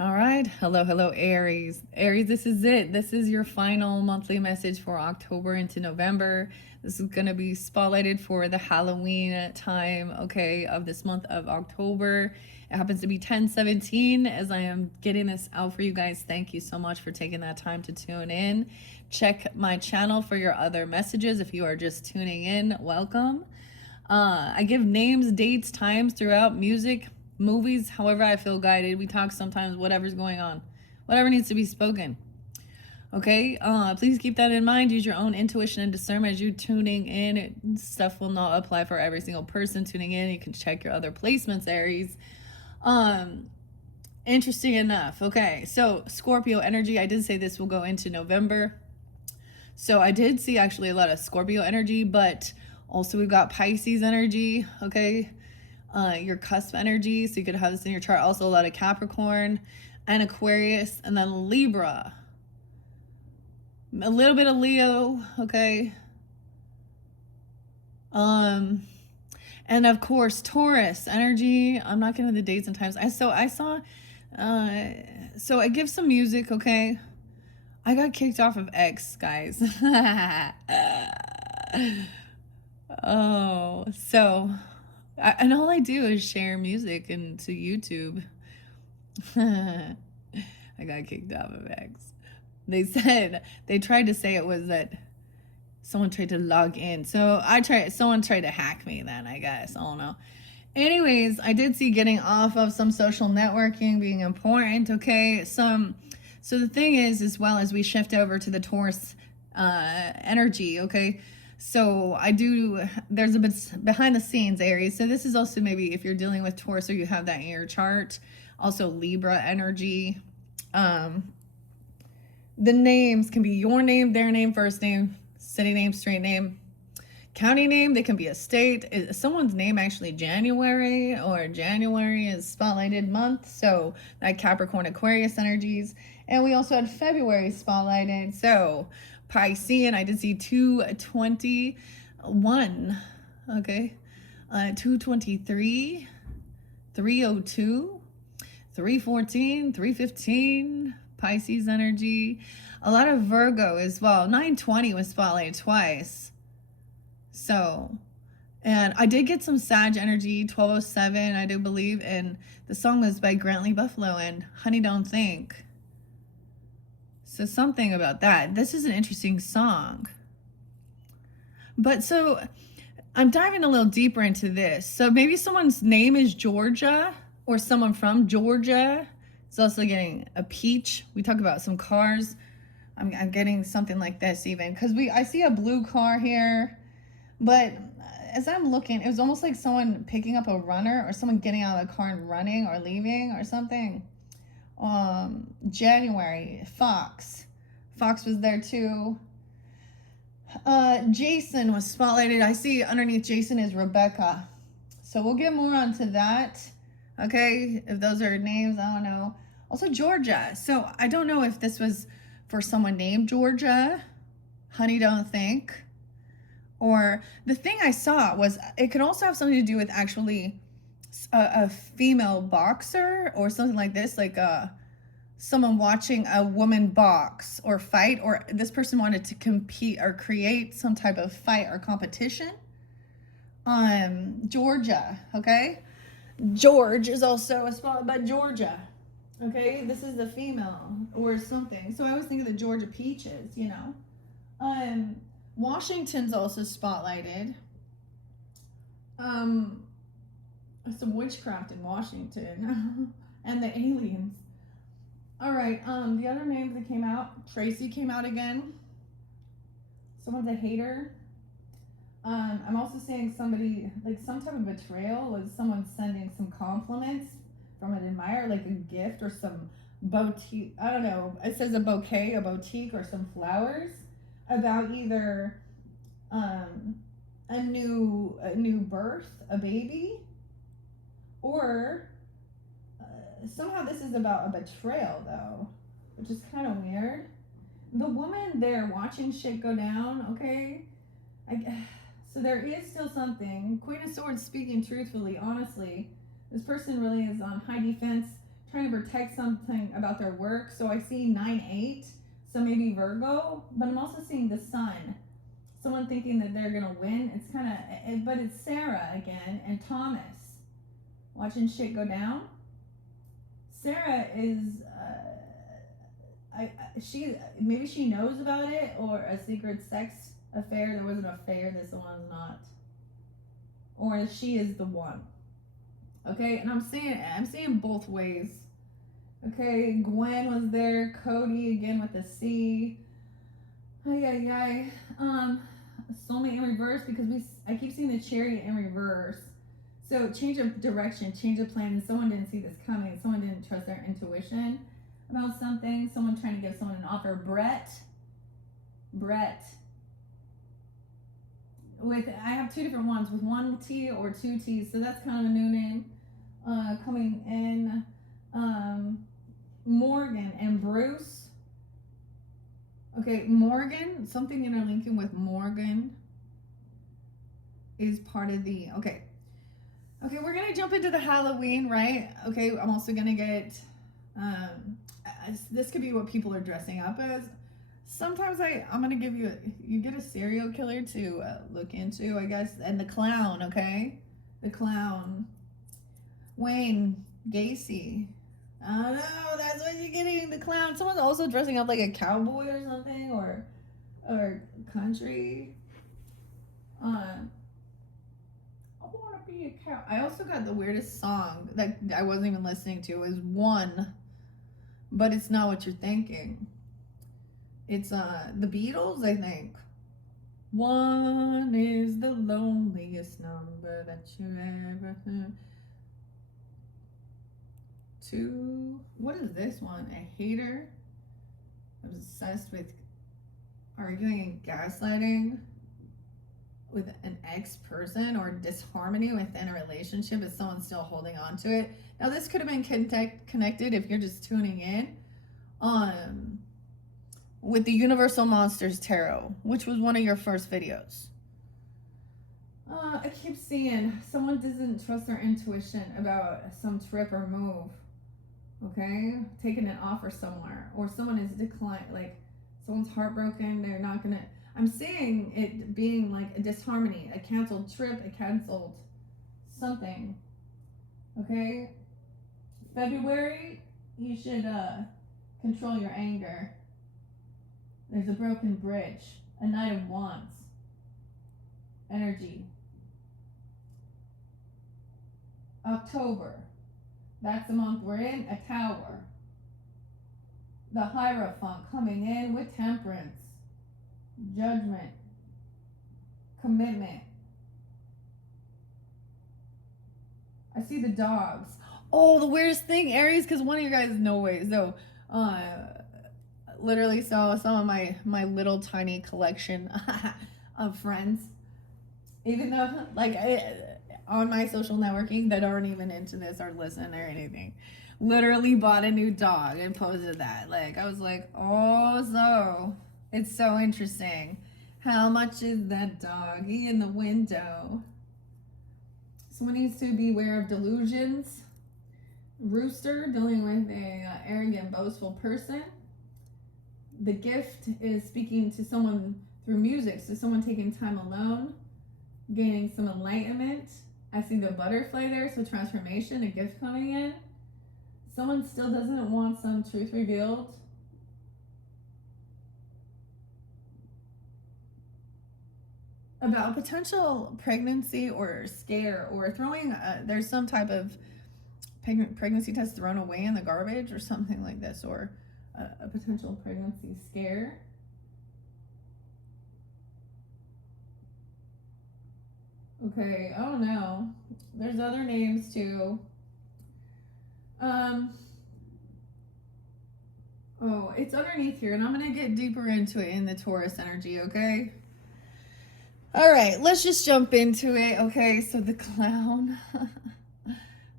All right. Hello, Aries. Aries, this is it. This is your final monthly message for October into November. This is going to be spotlighted for the Halloween time, okay, of this month of October. It happens to be 10/17 as I am getting this out for you guys. Thank you so much for taking that time to tune in. Check my channel for your other messages. If you are just tuning in, welcome. I give names, dates, times throughout music, movies, however I feel guided. We talk sometimes whatever's going on, whatever needs to be spoken. Okay, please keep that in mind. Use your own intuition and discernment as you're tuning in. Stuff will not apply for every single person tuning in. You can check your other placements, Aries. Um, Interesting enough. Okay, so Scorpio energy. I did say this will go into November. So I did see actually a lot of Scorpio energy, but also we've got Pisces energy, okay? Your cusp energy, so you could have this in your chart. Also a lot of Capricorn and Aquarius, and then Libra. A little bit of Leo, okay? Um, and of course Taurus energy. I'm not getting the dates and times. I saw so I give some music, okay? I got kicked off of X, guys. Oh, so and all I do is share music into YouTube. I got kicked off of X. They said they tried to say it was that someone tried to log in. So someone tried to hack me then, I guess. I don't know. Anyways, I did see getting off of some social networking being important, okay? So the thing is, as well as we shift over to the Taurus energy, okay? So there's a bit behind the scenes, Aries. So this is also maybe if you're dealing with Taurus or you have that in your chart. Also Libra energy. Um, the names can be your name, their name, first name, city name, street name, county name. They can be a state. Is someone's name actually January, or January is spotlighted month? So that Capricorn Aquarius energies. And we also had February spotlighted. So Piscean, I did see 221. Okay. 223, 302, 314, 315. Pisces energy. A lot of Virgo as well. 920 was spotlighted twice. So, and I did get some Sag energy, 1207, I do believe, and the song was by Grantley Buffalo and Honey Don't Think. So something about that. This is an interesting song. But so I'm diving a little deeper into this. So maybe someone's name is Georgia, or someone from Georgia is also getting a peach. We talk about some cars. I'm getting something like this even because I see a blue car here. But as I'm looking, it was almost like someone picking up a runner or someone getting out of the car and running or leaving or something. January, Fox. Fox was there too. Jason was spotlighted. I see underneath Jason is Rebecca. So we'll get more onto that. Okay, if those are names, I don't know. Also Georgia. So I don't know if this was for someone named Georgia. Honey Don't Think. Or the thing I saw was it could also have something to do with actually a female boxer or something like this, like someone watching a woman box or fight, or this person wanted to compete or create some type of fight or competition. Georgia, okay? George is also a spot, but Georgia, okay? This is the female or something. So I was thinking the Georgia Peaches, you know? Washington's also spotlighted. Some witchcraft in Washington and the aliens. All right. The other names that came out, Tracy came out again. Someone's a hater. I'm also seeing somebody like some type of betrayal was someone sending some compliments from an admirer, like a gift or some boutique. I don't know. It says a bouquet, a boutique, or some flowers about either a new birth, a baby, or somehow this is about a betrayal though, which is kind of weird. The woman there watching shit go down, okay? So there is still something. Queen of Swords speaking truthfully, honestly. This person really is on high defense, trying to protect something about their work. So I see 9-8, so maybe Virgo, but I'm also seeing the sun. Someone thinking that they're gonna win. It's kind of, but it's Sarah again and Thomas watching shit go down. Sarah is, she maybe she knows about it, or a secret sex affair. There was an affair that someone's not, or she is the one. Okay, and I'm seeing both ways. Okay, Gwen was there, Cody again with the C. Soulmate in reverse, because I keep seeing the Chariot in reverse. So change of direction, change of plan, and someone didn't see this coming. Someone didn't trust their intuition about something. Someone trying to give someone an offer. Brett. I have two different ones with one T or two T's, so that's kind of a new name coming in. Morgan and Bruce. Okay, Morgan, something interlinking with Morgan is part of the, okay, we're going to jump into the Halloween, right? Okay, I'm also going to get, this could be what people are dressing up as. Sometimes I'm going to give you, you get a serial killer to look into, I guess, and the clown, okay? The clown. Wayne Gacy. I don't know, that's what you're getting, the clown. Someone's also dressing up like a cowboy or something, or country. I want to be a cow. I also got the weirdest song that I wasn't even listening to. Is One, but it's not what you're thinking. It's the Beatles, I think. One is the loneliest number that you ever heard. Two, what is this one? A hater, obsessed with arguing and gaslighting with an ex-person, or disharmony within a relationship as someone's still holding on to it. Now this could have been connected if you're just tuning in with the Universal Monsters Tarot, which was one of your first videos. I keep seeing someone doesn't trust their intuition about some trip or move. Okay, taking an offer somewhere, or someone is declined, like someone's heartbroken, they're not gonna, I'm seeing it being like a disharmony, a canceled trip, a canceled something. Okay, February, you should control your anger. There's a broken bridge, a Knight of Wands energy. October, that's the month we're in, a Tower. The Hierophant coming in with Temperance, Judgment, Commitment. I see the dogs. Oh, the weirdest thing, Aries, because one of you guys, no way. So, literally saw some of my little tiny collection of friends. Even though, like, on my social networking that aren't even into this or listen or anything, literally bought a new dog and posted that. Like, I was like, oh, so it's so interesting. How much is that doggy in the window? Someone needs to be aware of delusions. Rooster, dealing with a arrogant, boastful person. The Gift is speaking to someone through music, so someone taking time alone, gaining some enlightenment. I see the Butterfly there, so transformation, a gift coming in. Someone still doesn't want some truth revealed. About potential pregnancy or scare, or throwing, there's some type of pregnancy test thrown away in the garbage or something like this, or a potential pregnancy scare. Okay, I don't know. There's other names too. Oh, it's underneath here, and I'm gonna get deeper into it in the Taurus energy, okay? All right, let's just jump into it. Okay, so the clown.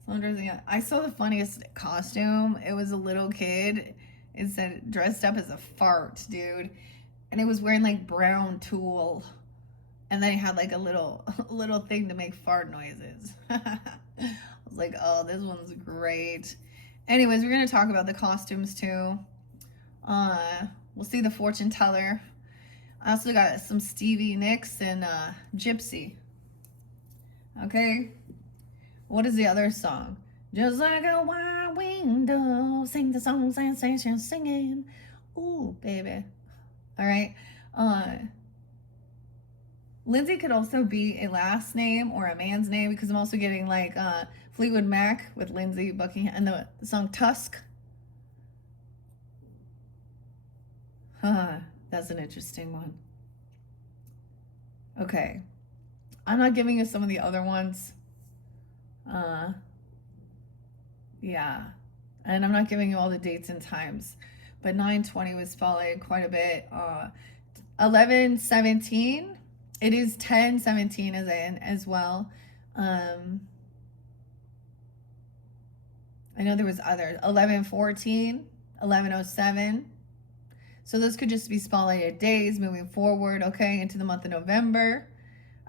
Someone dressing up. I saw the funniest costume. It was a little kid. It said dressed up as a fart, dude, and it was wearing like brown tulle. And then he had like a little thing to make fart noises. I was like, oh, this one's great. Anyways, we're going to talk about the costumes too. We'll see the fortune teller. I also got some Stevie Nicks and Gypsy. Okay. What is the other song? Just like a wild window, sing the song sensation singing. Ooh, baby. All right. Lindsay could also be a last name or a man's name, because I'm also getting like Fleetwood Mac with Lindsay Buckingham and the song Tusk. That's an interesting one. Okay. I'm not giving you some of the other ones. Yeah. And I'm not giving you all the dates and times. But 9/20 was followed quite a bit. 11/17. It is 10/17 as well. I know there was others. 11/14, 11/07. So those could just be spotlighted days moving forward, okay, into the month of November.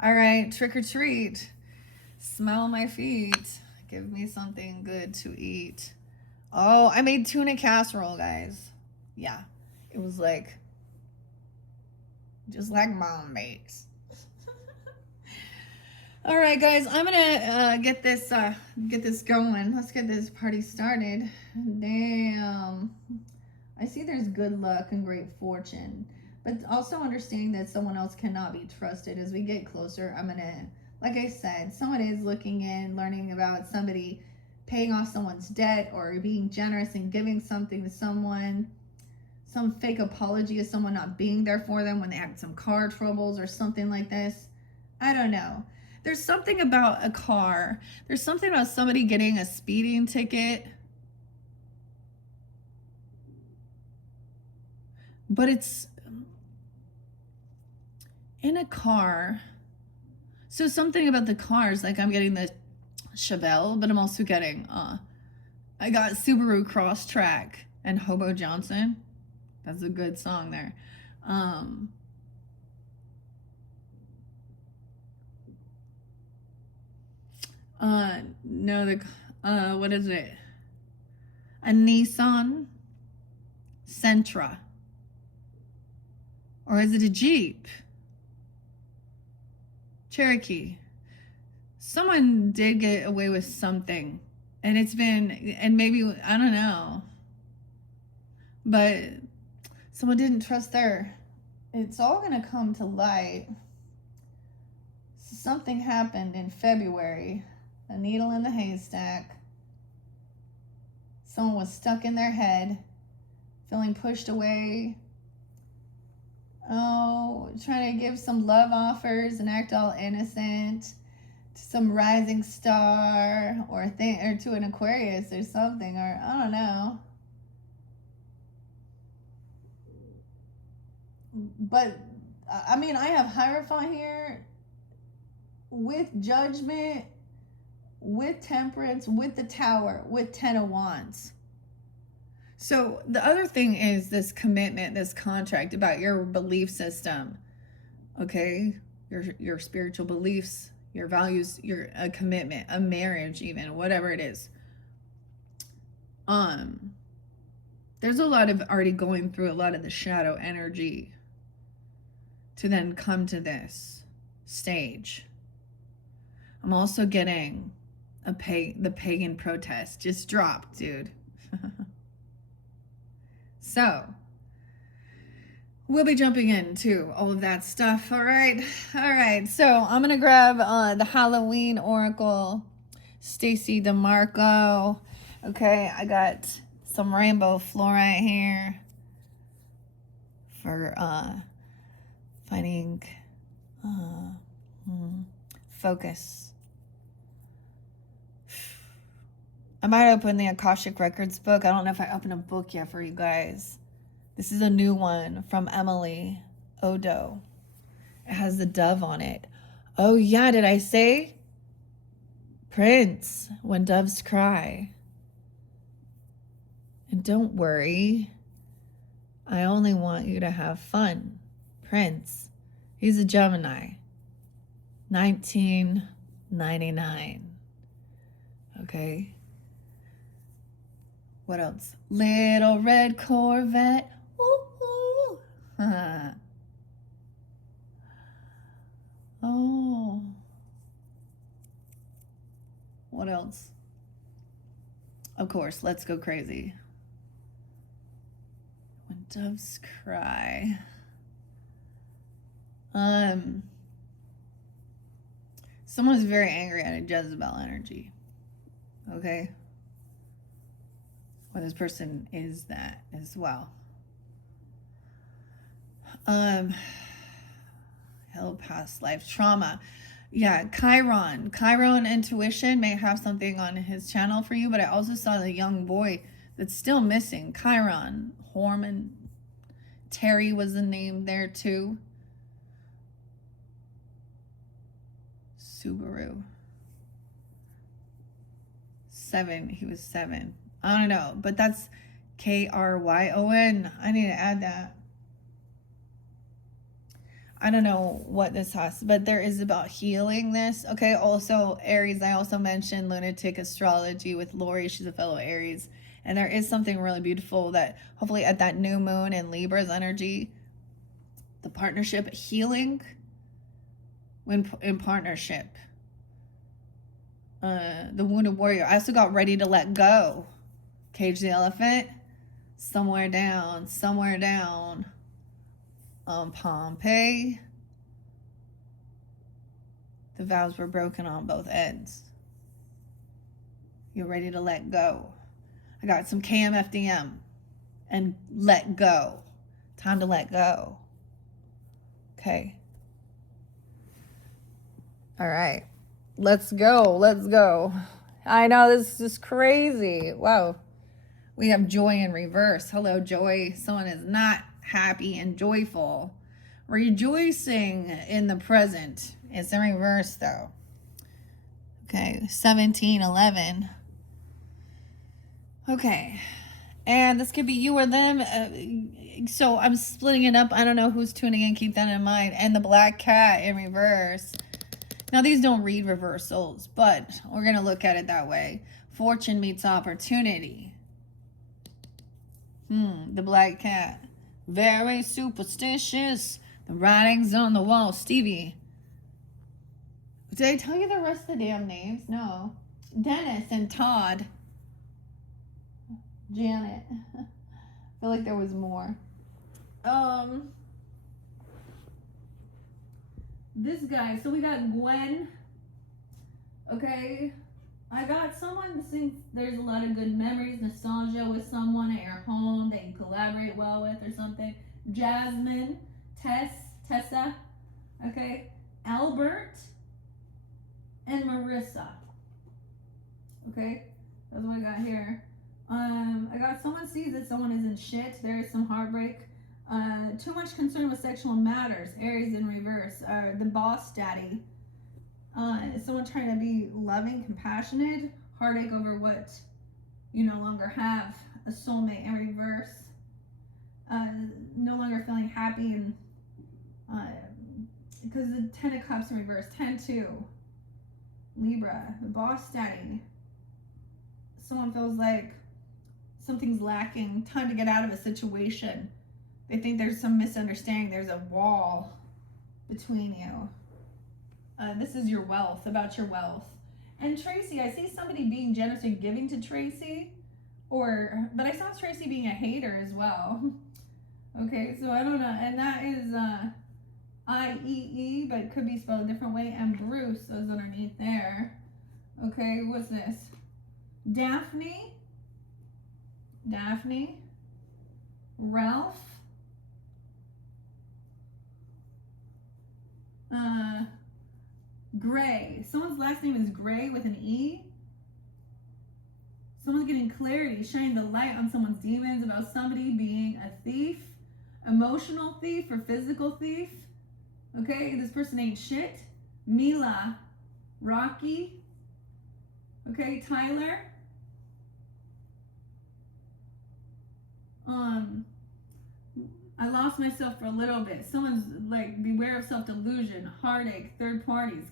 All right, trick or treat. Smell my feet. Give me something good to eat. Oh, I made tuna casserole, guys. Yeah, it was like, just like mom makes. All right, guys, I'm gonna get this going. Let's get this party started. Damn. I see there's good luck and great fortune, but also understanding that someone else cannot be trusted. As we get closer, I'm gonna, like I said, someone is looking in, learning about somebody paying off someone's debt or being generous and giving something to someone. Some fake apology of someone not being there for them when they had some car troubles or something like this. I don't know. There's something about a car. There's something about somebody getting a speeding ticket. But it's in a car. So something about the cars, like I'm getting the Chevelle, but I'm also getting, I got Subaru Crosstrack and Hobo Johnson. That's a good song there. No, what is it? A Nissan Sentra. Or is it a Jeep? Cherokee. Someone did get away with something. And it's been, and maybe, I don't know. But someone didn't trust it's all going to come to light. Something happened in February. A needle in the haystack. Someone was stuck in their head, feeling pushed away. Oh, trying to give some love offers and act all innocent to some rising star or to an Aquarius or something, or I don't know. But I mean, I have Hierophant here with Judgment, with Temperance, with the Tower, with 10 of Wands. So the other thing is this commitment, this contract about your belief system, okay? Your spiritual beliefs, your values, a commitment, a marriage even, whatever it is. There's a lot of already going through a lot of the shadow energy to then come to this stage. I'm also getting the pagan protest just dropped, dude. So, we'll be jumping into all of that stuff. All right. So, I'm going to grab the Halloween Oracle, Stacy DeMarco. Okay, I got some rainbow fluorite here for finding focus. I might open the Akashic Records book. I don't know if I opened a book yet for you guys. This is a new one from Emily Odo. It has the dove on it. Oh yeah, did I say? Prince, When Doves Cry. And don't worry, I only want you to have fun. Prince. He's a Gemini. 1999. Okay. What else? Little red Corvette. Ooh, ooh. Oh. What else? Of course, let's go crazy. When doves cry. Someone's very angry at a Jezebel energy. Okay? Or this person is that as well. Hell, past life trauma. Yeah, Chiron intuition may have something on his channel for you, but I also saw the young boy that's still missing. Chiron, Horman, Terry was the name there too. Subaru. 7, he was 7. I don't know, but that's Kryon. I need to add that. I don't know what this has, but there is about healing this. Okay, also Aries, I also mentioned lunatic astrology with Lori. She's a fellow Aries. And there is something really beautiful that hopefully at that new moon in Libra's energy, the partnership healing when in partnership. The wounded warrior. I also got ready to let go. Cage the elephant. Somewhere down. Pompeii. The vows were broken on both ends. You're ready to let go. I got some KMFDM and let go. Time to let go. Okay. All right. Let's go. I know this is crazy. Wow. We have joy in reverse. Hello, joy. Someone is not happy and joyful. Rejoicing in the present. It's in reverse though. Okay, 1711. Okay. And this could be you or them. So I'm splitting it up. I don't know who's tuning in. Keep that in mind. And the black cat in reverse. Now, these don't read reversals, but we're going to look at it that way. Fortune meets opportunity. The black cat. Very superstitious. The writings on the wall. Stevie. Did I tell you the rest of the damn names? No. Dennis and Todd. Janet. I feel like there was more. This guy. So we got Gwen. Okay. I got someone since there's a lot of good memories, nostalgia with someone at your home that you collaborate well with or something. Jasmine, Tessa, okay, Albert, and Marissa. Okay, that's what I got here. I got someone sees that someone is in shit. There is some heartbreak. Too much concern with sexual matters. Aries in reverse. The boss daddy. Someone trying to be loving, compassionate, heartache over what you no longer have, a soulmate in reverse, no longer feeling happy, and because the 10 of Cups in reverse, 10-2, Libra, the boss daddy, someone feels like something's lacking, time to get out of a situation, they think there's some misunderstanding, there's a wall between you. This is your wealth, about your wealth. And Tracy, I see somebody being generous and giving to Tracy, but I saw Tracy being a hater as well. Okay, so I don't know. And that is IEE, but it could be spelled a different way. And Bruce is underneath there. Okay, what's this? Daphne, Ralph, Gray. Someone's last name is Gray with an E. Someone's getting clarity, shining the light on someone's demons about somebody being a thief, emotional thief or physical thief. Okay, this person ain't shit. Mila, Rocky. Okay, Tyler. I lost myself for a little bit. Someone's like, beware of self-delusion, heartache, third parties,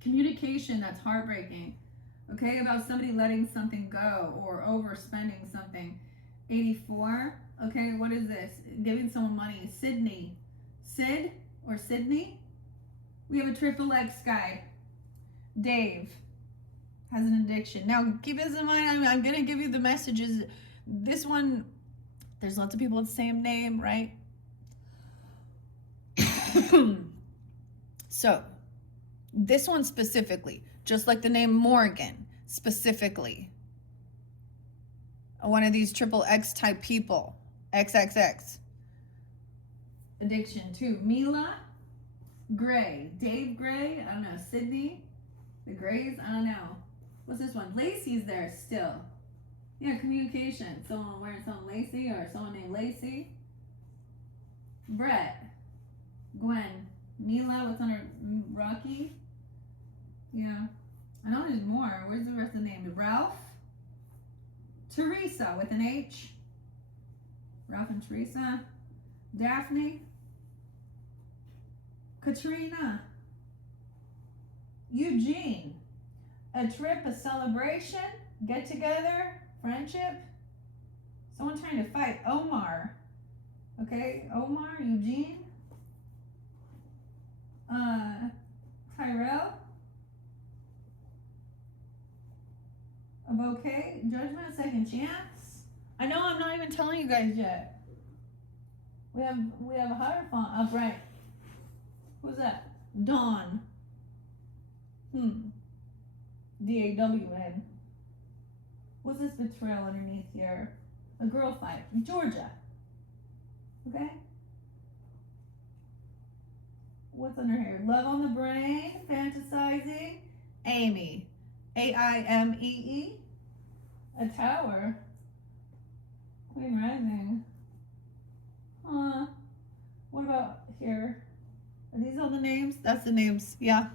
communication that's heartbreaking. Okay, about somebody letting something go or overspending something. 84. Okay, what is this? Giving someone money. Sydney. Sid or Sydney? We have a triple X guy. Dave has an addiction. Now, keep this in mind. I'm going to give you the messages. This one, there's lots of people with the same name, right? So, this one specifically, just like the name Morgan, specifically, one of these triple X type people, XXX. Addiction to Mila, Gray, Dave Gray, I don't know, Sydney, the Grays, I don't know. What's this one? Lacey's there still. Yeah, communication. Someone wearing something Lacey or someone named Lacey. Brett, Gwen, Mila, what's on her? Rocky. Yeah. I know there's more. Where's the rest of the name? Ralph. Teresa with an H. Ralph and Teresa. Daphne. Katrina. Eugene. A trip, a celebration, get together, friendship. Someone trying to fight. Omar. Okay, Omar, Eugene. Tyrell. A bouquet. Judgment, second chance. I know I'm not even telling you guys yet. We have a Hierophant upright. Who's that? Dawn. D-A-W-N. What's this betrayal underneath here? A girl fight. Georgia. Okay? What's under here? Love on the brain. Fantasizing. Amy. A-I-M-E-E. A tower. Queen rising. What about here? Are these all the names? That's the names. Yeah.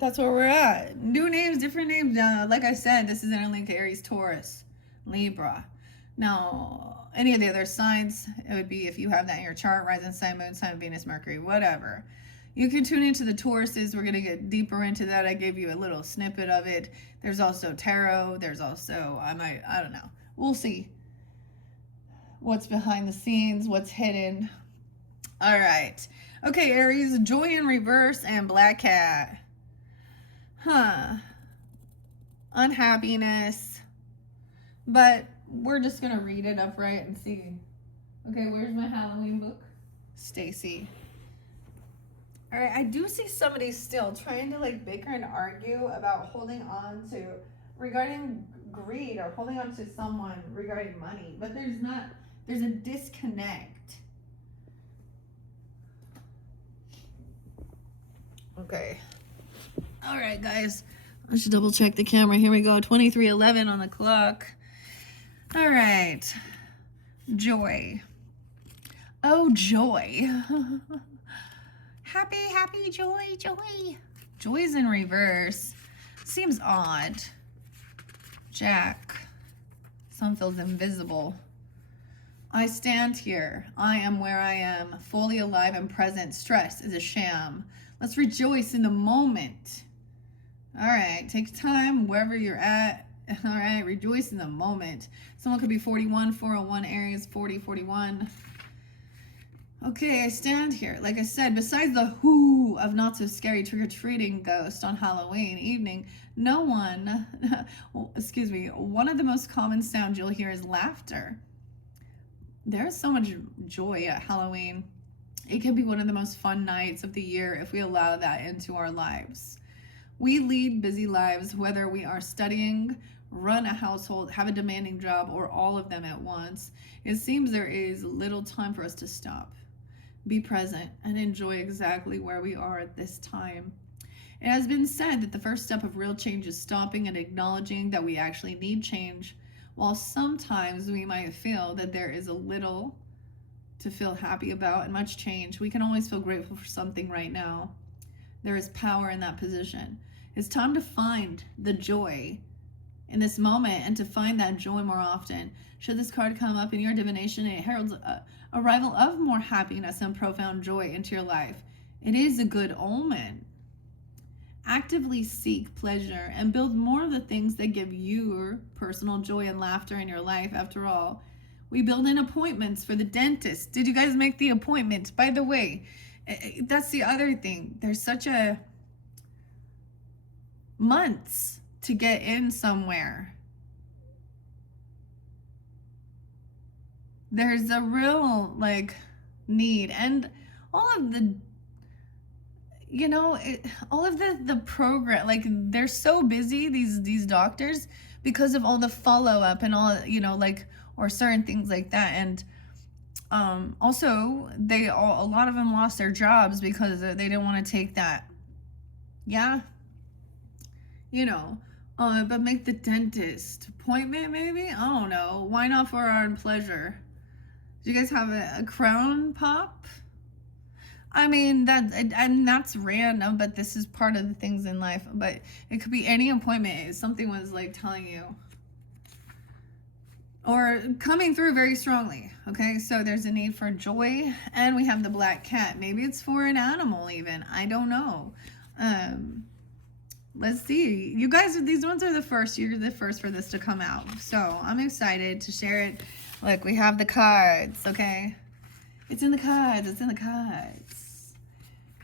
That's where we're at. New names, different names. Like I said, this is interlinked Aries, Taurus, Libra. Now, any of the other signs, it would be if you have that in your chart, rising sign, moon sign, Venus, Mercury, whatever. You can tune into the Tauruses. We're going to get deeper into that. I gave you a little snippet of it. There's also tarot. There's also, I don't know. We'll see what's behind the scenes, what's hidden. All right. Okay, Aries, Joy in Reverse and Black Cat. Unhappiness. But we're just going to read it upright and see. Okay, where's my Halloween book? Stacy. All right, I do see somebody still trying to like bicker and argue about holding on to regarding greed or holding on to someone regarding money, but there's a disconnect. Okay. All right, guys. I should double check the camera. Here we go. 23:11 on the clock. All right. Joy. Oh, joy. Happy, joy. Joy's in reverse. Seems odd. Jack. Some feels invisible. I stand here. I am where I am, fully alive and present. Stress is a sham. Let's rejoice in the moment. All right, take time wherever you're at. All right, rejoice in the moment. Someone could be 41, 401, Aries, 40, 41. Okay, I stand here. Like I said, besides the whoo of not so scary trick-or-treating ghost on Halloween evening, no one, excuse me, one of the most common sounds you'll hear is laughter. There's so much joy at Halloween. It can be one of the most fun nights of the year if we allow that into our lives. We lead busy lives, whether we are studying, run a household, have a demanding job, or all of them at once. It seems there is little time for us to stop. Be present and enjoy exactly where we are at this time. It has been said that the first step of real change is stopping and acknowledging that we actually need change. While sometimes we might feel that there is a little to feel happy about and much change, we can always feel grateful for something right now. There is power in that position. It's time to find the joy in this moment and to find that joy more often. Should this card come up in your divination, it heralds a arrival of more happiness and profound joy into your life. It is a good omen. Actively seek pleasure and build more of the things that give you personal joy and laughter in your life. After all, we build in appointments for the dentist. Did you guys make the appointment? By the way, that's the other thing. There's such a months to get in somewhere. There's a real need, and all of the all of the program, they're so busy, these doctors, because of all the follow-up and all, or certain things like that. And also a lot of them lost their jobs because they didn't want to take that. Yeah, but make the dentist appointment, maybe. I don't know, why not, for our own pleasure? Do you guys have a crown pop? I mean, that's random, but this is part of the things in life. But it could be any appointment. Something was telling you, or coming through very strongly. Okay, so there's a need for joy, and we have the black cat. Maybe it's for an animal, even. I don't know. Let's see. You guys, these ones are the first. You're the first for this to come out. So I'm excited to share it. Look, we have the cards. Okay, it's in the cards. It's in the cards.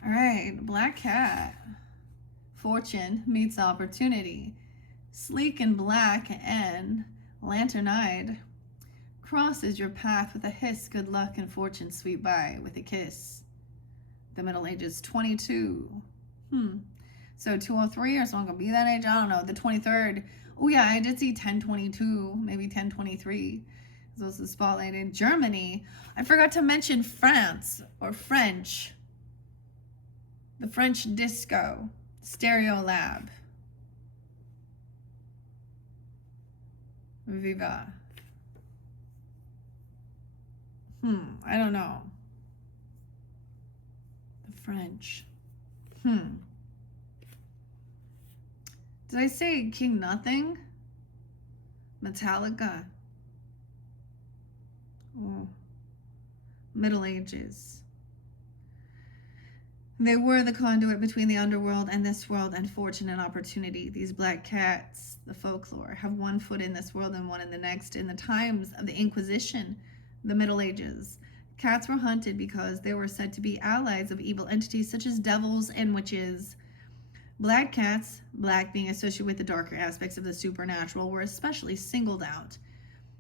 All right, black cat. Fortune meets opportunity. Sleek and black and lantern-eyed. Crosses your path with a hiss. Good luck and fortune sweep by with a kiss. The Middle Ages, 22. So 203 or someone gonna be that age? I don't know. The 23rd. Oh yeah, I did see 1022, maybe 1023. This is spotlighted. Germany. I forgot to mention France, or French. The French disco. Stereo Lab. Viva. I don't know. The French. Did I say King Nothing? Metallica. Oh. Middle Ages. They were the conduit between the underworld and this world, and fortune and opportunity. These black cats, the folklore, have one foot in this world and one in the next. In the times of the Inquisition, the Middle Ages, cats were hunted because they were said to be allies of evil entities such as devils and witches. Black cats, black being associated with the darker aspects of the supernatural, were especially singled out.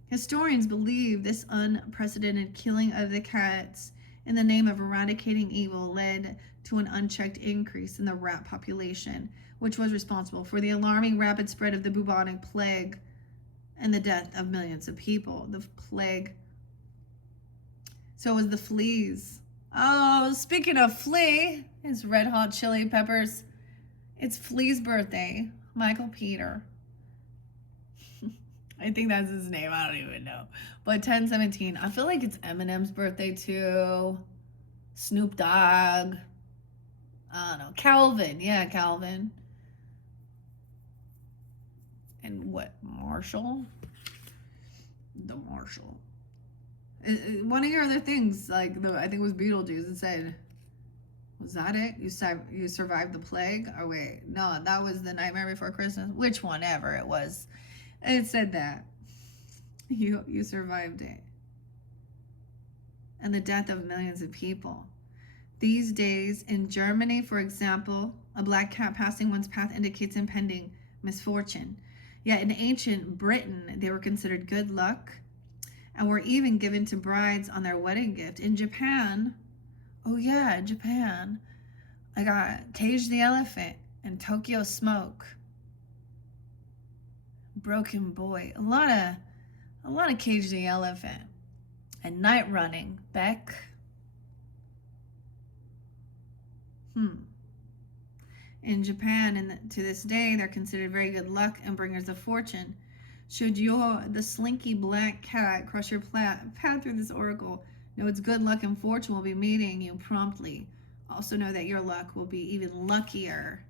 Historians believe this unprecedented killing of the cats in the name of eradicating evil led to an unchecked increase in the rat population, which was responsible for the alarming rapid spread of the bubonic plague and the death of millions of people. The plague. So it was the fleas. Oh, speaking of flea, it's Red Hot Chili Peppers. It's Flea's birthday. Michael Peter. I think that's his name. I don't even know. But 10/17. I feel like it's Eminem's birthday too. Snoop Dogg. I don't know. Calvin. Yeah, Calvin. And what? Marshall? The Marshall. One of your other things, I think it was Beetlejuice, it said, was that it? You survived the plague? Oh, wait. No, that was The Nightmare Before Christmas. Which one ever it was. It said that. You survived it. And the death of millions of people. These days, in Germany, for example, a black cat passing one's path indicates impending misfortune. Yet in ancient Britain, they were considered good luck and were even given to brides on their wedding gift. In Japan, oh yeah, Japan, I got Cage the Elephant and Tokyo Smoke. Broken Boy. A lot of Cage the Elephant. And Night Running. Beck. In Japan, and to this day, they're considered very good luck and bringers of fortune. Should the slinky black cat cross your path through this oracle, know its good luck and fortune will be meeting you promptly. Also know that your luck will be even luckier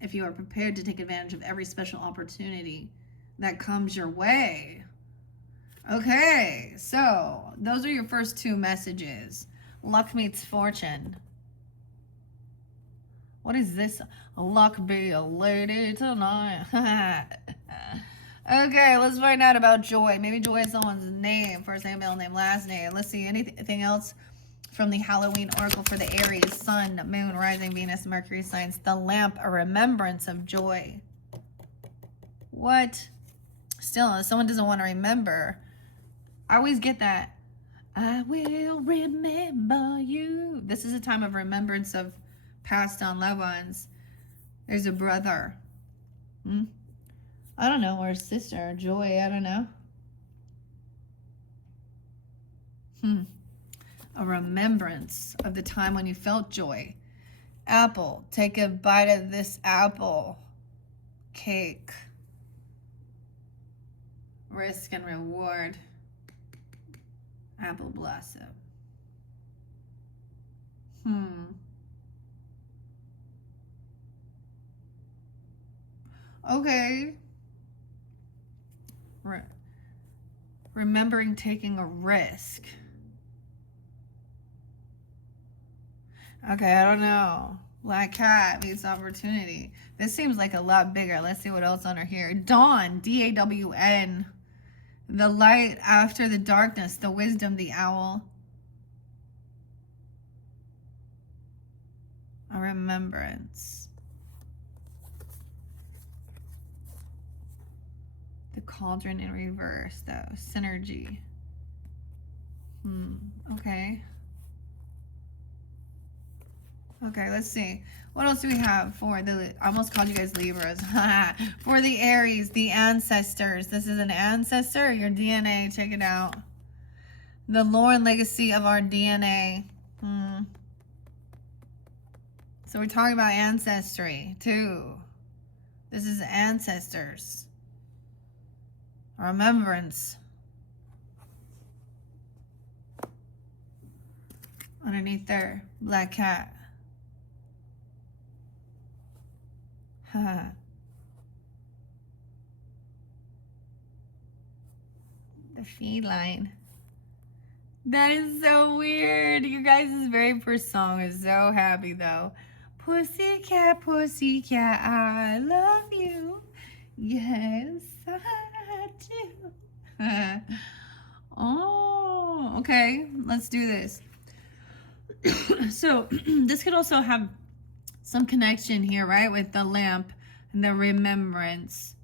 if you are prepared to take advantage of every special opportunity that comes your way. Okay, so those are your first two messages. Luck meets fortune. What is this? Luck be a lady tonight. Okay, let's find out about Joy. Maybe Joy is someone's name, first name, middle name, last name. Let's see, anything else from the Halloween oracle for the Aries, Sun, Moon, Rising, Venus, Mercury signs. The lamp, a remembrance of joy. What? Still, if someone doesn't want to remember, I always get that. I will remember you. This is a time of remembrance of passed on loved ones. There's a brother. I don't know, or a sister, or Joy, I don't know. A remembrance of the time when you felt joy. Apple, take a bite of this apple. Cake. Risk and reward. Apple blossom. Okay. Remembering taking a risk. Okay, I don't know. Black cat meets opportunity. This seems like a lot bigger. Let's see what else under here. Dawn, D-A-W-N. The light after the darkness, the wisdom, the owl. A remembrance. The cauldron in reverse, though. Synergy. Okay. Okay, let's see. What else do we have for the, I almost called you guys Libras. For the Aries, the ancestors. This is an ancestor, your DNA. Check it out. The lore and legacy of our DNA. So we're talking about ancestry, too. This is ancestors. Remembrance. Underneath there, black cat. The feline. That is so weird. You guys' very first song is so happy though. Pussycat, pussycat, I love you. Yes, I do. Oh, okay. Let's do this. So this could also have some connection here, right? With the lamp and the remembrance.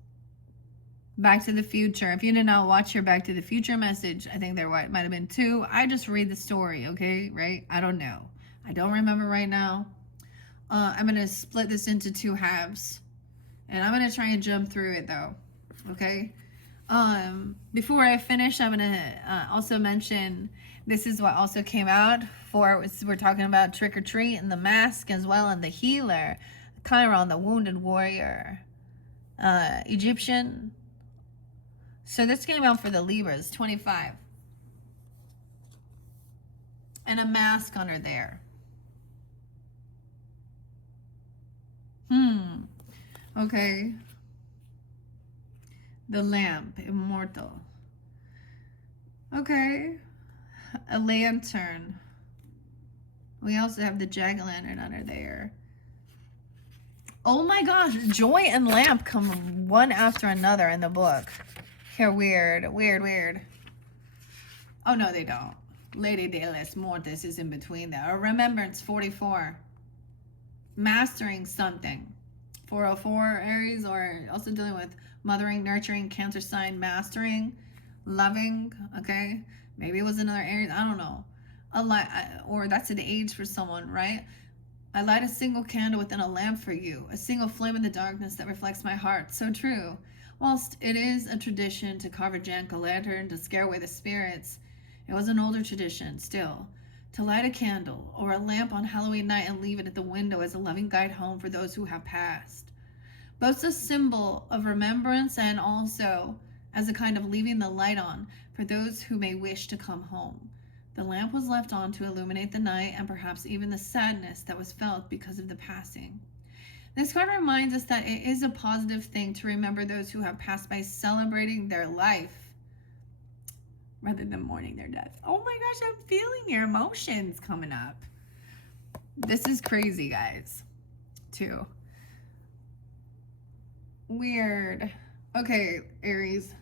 Back to the Future. If you did not watch your Back to the Future message, I think there might have been 2. I just read the story, okay? Right? I don't know. I don't remember right now. I'm going to split this into 2 halves. And I'm going to try and jump through it, though. Okay? Before I finish, I'm going to also mention this is what also came out for, we're talking about Trick or Treat and the Mask as well, and the Healer, Chiron, the Wounded Warrior, Egyptian. So this came out for the Libras, 25. And a mask under there. Okay. The lamp, immortal. Okay. A lantern. We also have the jack-o'-lantern under there. Oh my gosh, joy and lamp come one after another in the book. Here, weird. Oh no, they don't. Lady de les Mortis is in between there. A remembrance, 44. Mastering something. 404 Aries, or also dealing with mothering, nurturing, Cancer sign, mastering, loving, okay? Maybe it was another Aries, I don't know. Or that's an age for someone, right? I light a single candle within a lamp for you, a single flame in the darkness that reflects my heart. So true. Whilst it is a tradition to carve a jack-o'-lantern to scare away the spirits, it was an older tradition still to light a candle or a lamp on Halloween night and leave it at the window as a loving guide home for those who have passed. Both a symbol of remembrance and also as a kind of leaving the light on for those who may wish to come home. The lamp was left on to illuminate the night and perhaps even the sadness that was felt because of the passing. This card reminds us that it is a positive thing to remember those who have passed by celebrating their life rather than mourning their death. Oh my gosh, I'm feeling your emotions coming up. This is crazy, guys. too. Weird. Okay, Aries.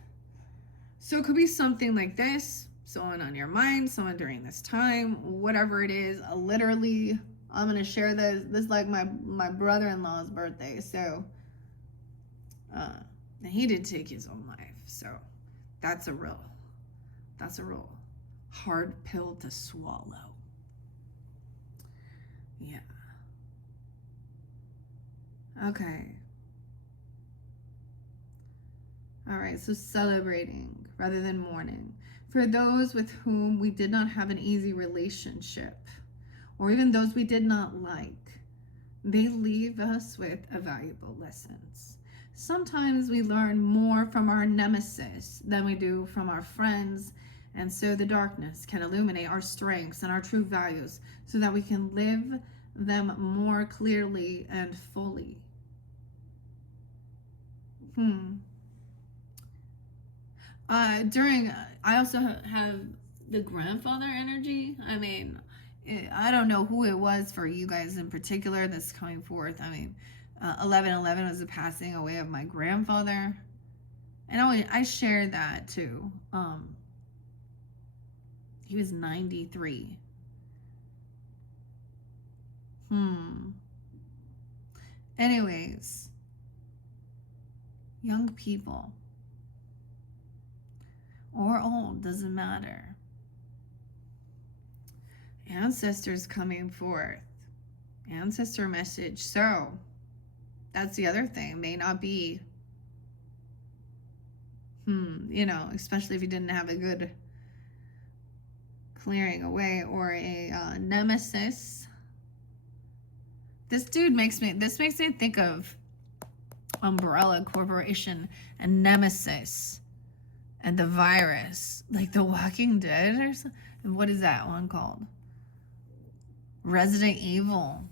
So it could be something like this. Someone on your mind, someone during this time, whatever it is. Literally, I'm going to share this. This is like my brother-in-law's birthday. So, he did take his own life. So that's a real hard pill to swallow. Yeah. Okay. All right, so celebrating rather than mourning. For those with whom we did not have an easy relationship, or even those we did not like, they leave us with valuable lessons. Sometimes we learn more from our nemesis than we do from our friends, and so the darkness can illuminate our strengths and our true values so that we can live them more clearly and fully. I also have the grandfather energy. I mean, I don't know who it was for you guys in particular that's coming forth. I mean, 11/11 was the passing away of my grandfather, and I shared that too. He was 93. Anyways, young people or old, doesn't matter. Ancestors coming forth. Ancestor message. So that's the other thing. It may not be, especially if you didn't have a good clearing away or a nemesis. This makes me think of Umbrella Corporation and Nemesis and the virus, like The Walking Dead or something. What is that one called? Resident Evil.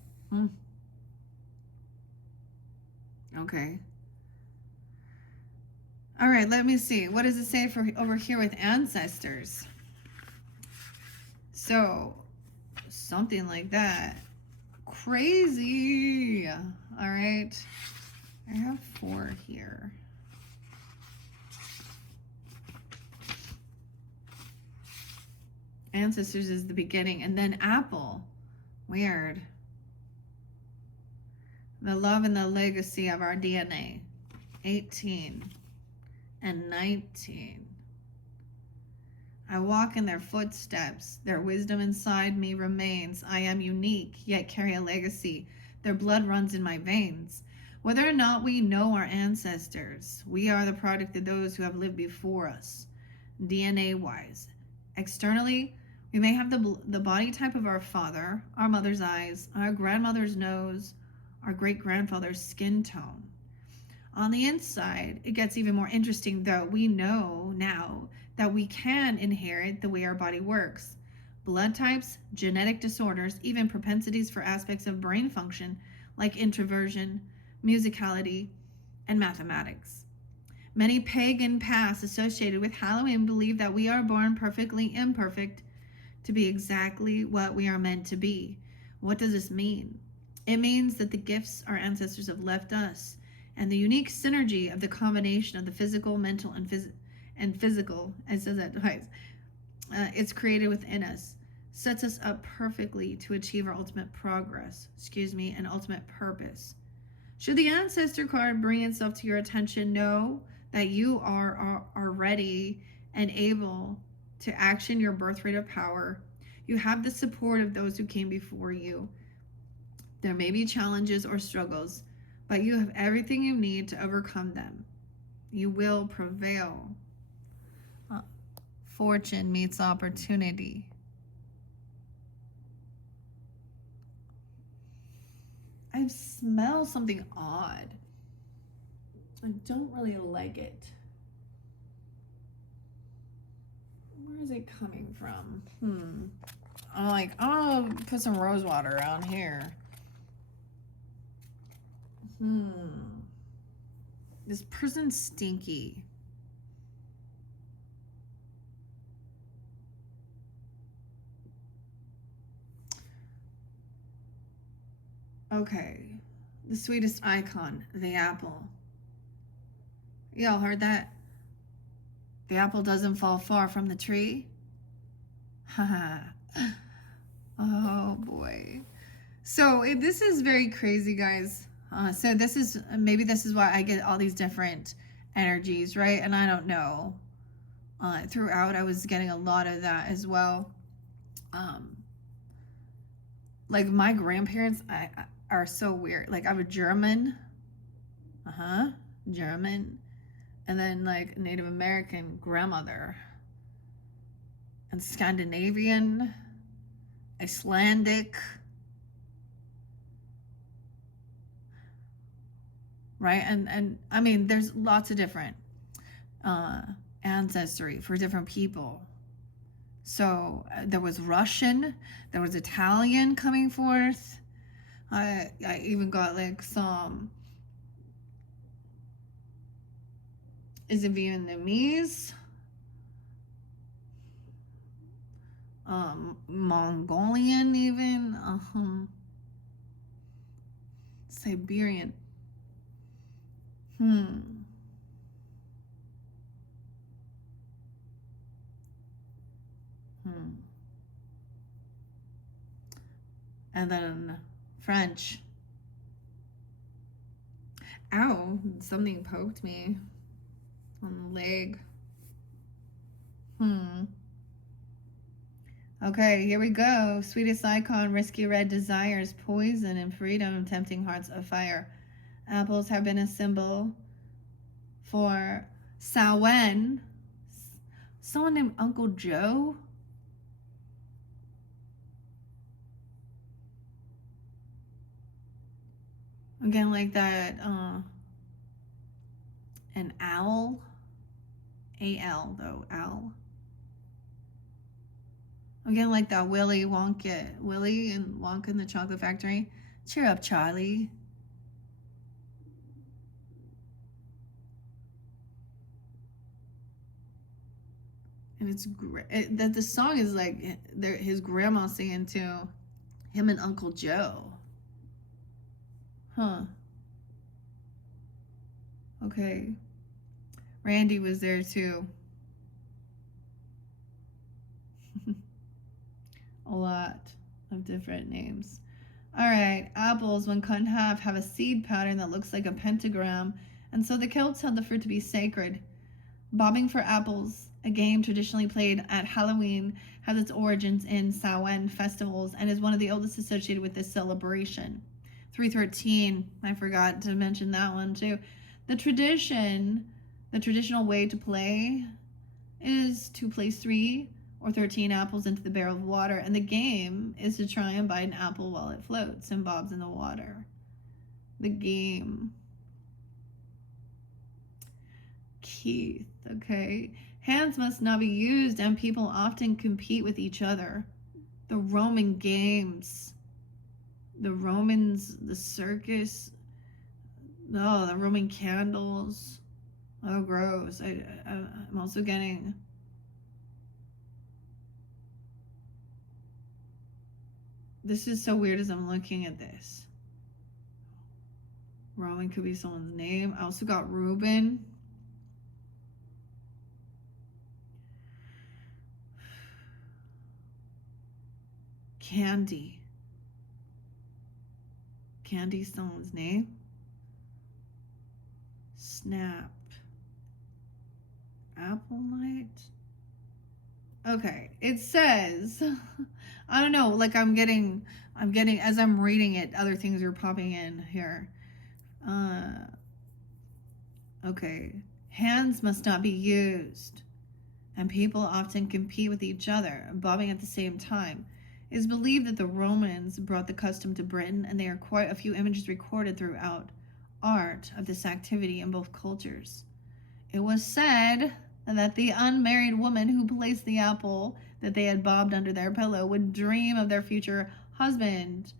Okay. All right, let me see. What does it say for over here with ancestors? So, something like that. Crazy. All right. I have 4 here. Ancestors is the beginning, and then Apple. Weird. The love and the legacy of our DNA. 18 and 19. I walk in their footsteps. Their wisdom inside me remains. I am unique, yet carry a legacy. Their blood runs in my veins. Whether or not we know our ancestors, we are the product of those who have lived before us, DNA-wise. Externally, we may have the body type of our father, our mother's eyes, our grandmother's nose, our great-grandfather's skin tone. On the inside, it gets even more interesting, though. We know now that we can inherit the way our body works. Blood types, genetic disorders, even propensities for aspects of brain function like introversion, musicality, and mathematics. Many pagan pasts associated with Halloween believe that we are born perfectly imperfect to be exactly what we are meant to be. What does this mean? It means that the gifts our ancestors have left us and the unique synergy of the combination of the physical, mental, and physical, it says that twice, it's created within us, sets us up perfectly to achieve our ultimate progress, and ultimate purpose. Should the ancestor card bring itself to your attention, know that you are ready and able to action your birthright of power. You have the support of those who came before you. There may be challenges or struggles, but you have everything you need to overcome them. You will prevail. Fortune meets opportunity. I smell something odd. I don't really like it. Where is it coming from? I'm like, I'll put some rose water around here. This person's stinky. Okay. The sweetest icon, the apple. Y'all heard that? The apple doesn't fall far from the tree. Haha. Oh boy. So this is very crazy, guys. So this is why I get all these different energies, right? And I don't know. Throughout, I was getting a lot of that as well. Like my grandparents, are so weird. Like I'm a German, German, and then like Native American grandmother, and Scandinavian, Icelandic, right? And I mean, there's lots of different ancestry for different people. So there was Russian, there was Italian coming forth. I even got like some, is it Vietnamese? Mongolian even, Siberian. And then French. Ow, something poked me on the leg. Okay, here we go. Sweetest icon, risky red desires, poison and freedom, tempting hearts of fire. Apples have been a symbol for Samhain. Someone named Uncle Joe? Again, like that, an owl. A-L, though, owl. Again, like that Willy Wonka. Willy and Wonka in the Chocolate Factory. Cheer up, Charlie. And it's great. That the song is like his grandma singing to him and Uncle Joe. Huh. Okay. Randy was there too. A lot of different names. All right, apples, when cut in half, have a seed pattern that looks like a pentagram, and so the Celts held the fruit to be sacred. Bobbing for apples, a game traditionally played at Halloween, has its origins in Samhain festivals and is one of the oldest associated with this celebration. 313, I forgot to mention that one too. The traditional way to play is to place 3 or 13 apples into the barrel of water, and the game is to try and bite an apple while it floats and bobs in the water. The game. Keith, okay. Hands must not be used, and people often compete with each other. The Roman games. The Romans, the circus. Oh, the Roman candles. Oh, gross. I'm also getting... This is so weird as I'm looking at this. Roman could be someone's name. I also got Reuben. Candy. Candy's someone's name. Snap. Apple night. Okay, it says, I don't know, like I'm getting, as I'm reading it, other things are popping in here. Okay, hands must not be used, and people often compete with each other, bobbing at the same time. It is believed that the Romans brought the custom to Britain, and there are quite a few images recorded throughout art of this activity in both cultures. It was said that the unmarried woman who placed the apple that they had bobbed under their pillow would dream of their future husband.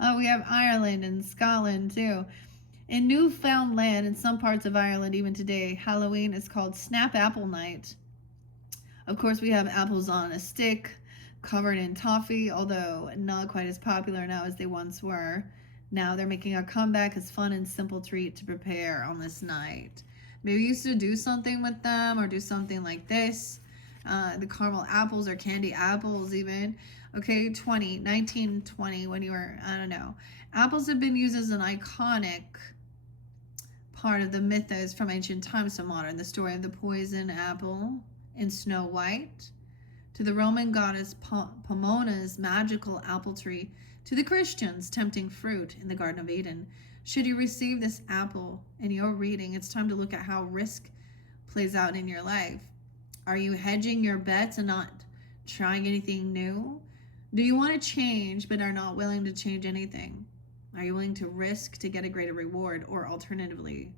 Oh, we have Ireland and Scotland too. In Newfoundland and some parts of Ireland even today, Halloween is called Snap Apple Night. Of course, we have apples on a stick covered in toffee, although not quite as popular now as they once were. Now they're making a comeback as fun and simple treat to prepare on this night. Maybe you used to do something with them or do something like this. The caramel apples or candy apples even. Okay, 1920, when you were, I don't know. Apples have been used as an iconic part of the mythos from ancient times to modern. The story of the poison apple in Snow White, to the Roman goddess Pomona's magical apple tree, to the Christians' tempting fruit in the Garden of Eden. Should you receive this apple in your reading, it's time to look at how risk plays out in your life. Are you hedging your bets and not trying anything new? Do you want to change but are not willing to change anything? Are you willing to risk to get a greater reward? Or alternatively,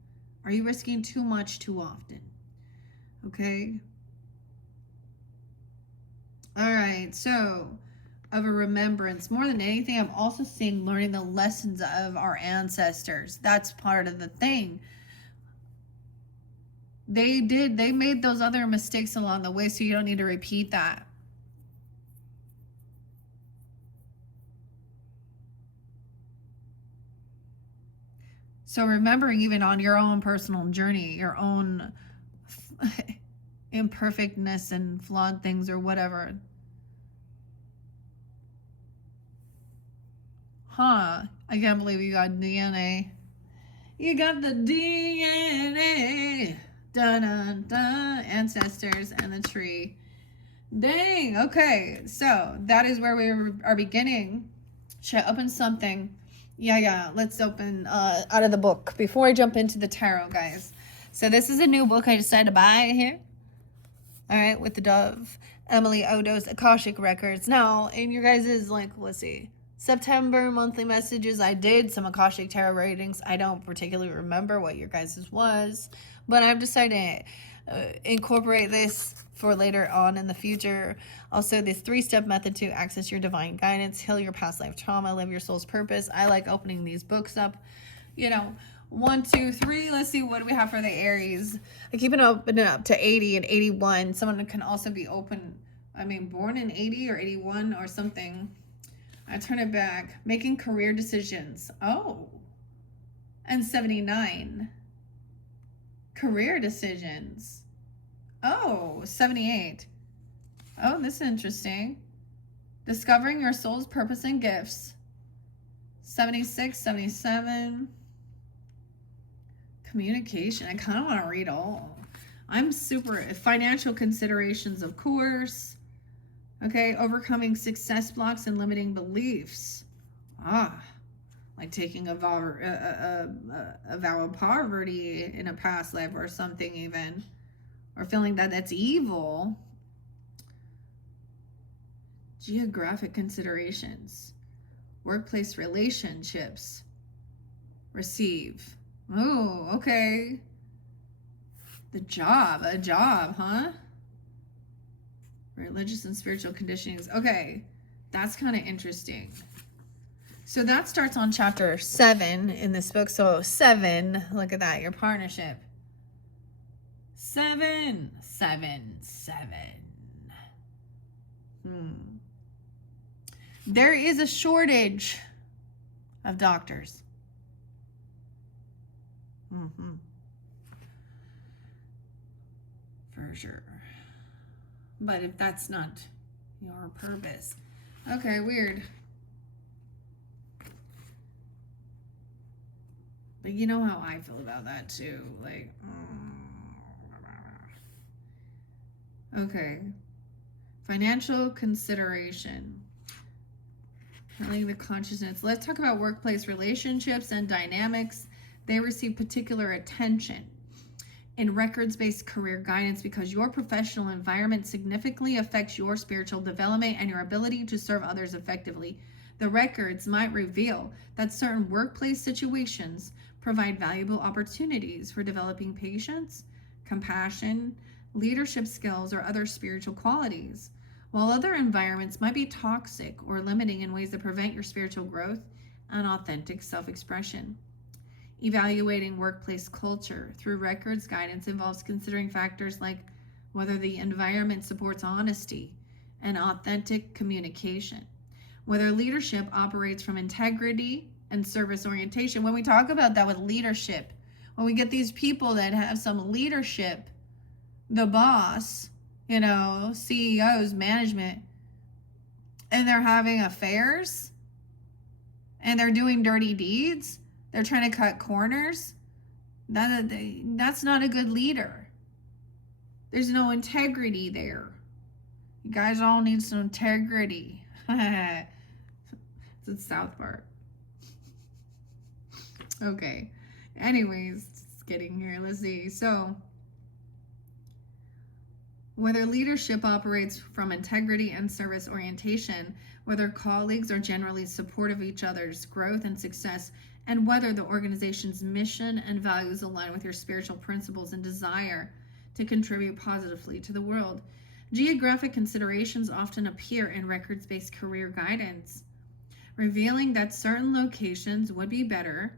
are you risking too much too often? Okay. All right. So, of a remembrance, more than anything, I'm also seeing learning the lessons of our ancestors. That's part of the thing. They made those other mistakes along the way, so you don't need to repeat that. So remembering even on your own personal journey, your own imperfectness and flawed things or whatever. Huh, I can't believe you got DNA. You got the DNA. Dun dun dun. Ancestors and the tree. Dang, okay. So that is where we are beginning. Should I open something? Yeah. Let's open out of the book before I jump into the tarot, guys. So this is a new book I decided to buy here. All right, with the Dove, Emily Odo's Akashic Records. Now, in your guys' like, let's see, September monthly messages, I did some Akashic tarot readings. I don't particularly remember what your guys' was, but I've decided to incorporate this for later on in the future. Also, this 3-step method to access your divine guidance, heal your past life trauma, live your soul's purpose. I like opening these books up, 1, 2, 3. Let's see, what do we have for the Aries? I keep it open up to 80 and 81. Someone can also be born in 80 or 81 or something. I turn it back. Making career decisions. Oh. And 79. Career decisions. Oh, 78. Oh, this is interesting. Discovering your soul's purpose and gifts. 76, 77. Communication. I kind of want to read all. I'm super. Financial considerations, of course. Okay, overcoming success blocks and limiting beliefs. Like taking a vow of poverty in a past life or something even. Or feeling that that's evil. Geographic considerations. Workplace relationships. Receive. Oh, okay. A job, huh? Religious and spiritual conditionings. Okay, that's kind of interesting. So that starts on chapter 7 in this book. So 7, look at that, your partnership. 7, 7, 7. There is a shortage of doctors. For sure. But if that's not your purpose. Okay, weird. But you know how I feel about that too. Like, okay. Financial consideration. Healing the consciousness. Let's talk about workplace relationships and dynamics. They receive particular attention in records-based career guidance because your professional environment significantly affects your spiritual development and your ability to serve others effectively. The records might reveal that certain workplace situations provide valuable opportunities for developing patience, compassion, leadership skills, or other spiritual qualities, while other environments might be toxic or limiting in ways that prevent your spiritual growth and authentic self-expression. Evaluating workplace culture through records guidance involves considering factors like whether the environment supports honesty and authentic communication, whether leadership operates from integrity and service orientation. When we talk about that with leadership, when we get these people that have some leadership, the boss, CEOs, management, and they're having affairs and they're doing dirty deeds, they're trying to cut corners, that's not a good leader. There's no integrity there. You guys all need some integrity. It's South Park. Okay. Anyways, just getting here. Let's see. So, whether leadership operates from integrity and service orientation, whether colleagues are generally supportive of each other's growth and success, and whether the organization's mission and values align with your spiritual principles and desire to contribute positively to the world. Geographic considerations often appear in records-based career guidance, revealing that certain locations would be better